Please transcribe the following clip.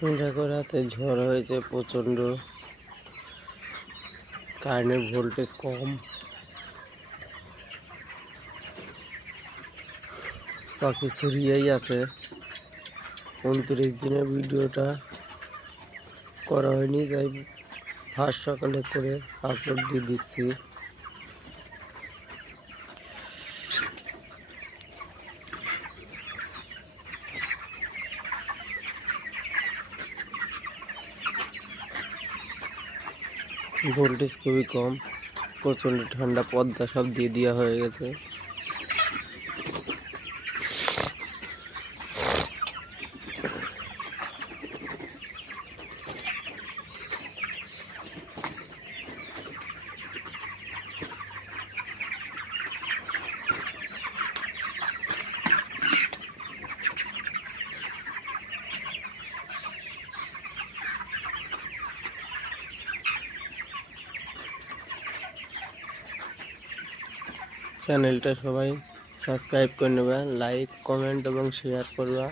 দেখো রাতে ঝড় হয়েছে প্রচণ্ড, কারেন্টের ভোল্টেজ কম, পাখি ছড়িয়েই আছে। 29 দিনের ভিডিওটা করা হয়নি, তাই ফার্স্ট সকালে করে আপলোড দিয়ে দিচ্ছি। ভোল্টেজ খুবই কম, প্রচণ্ড ঠান্ডা, পর্দা সব দিয়ে দেওয়া হয়ে গেছে। চ্যানেলটা সবাই সাবস্ক্রাইব করে নেবে, লাইক, কমেন্ট এবং শেয়ার করবা।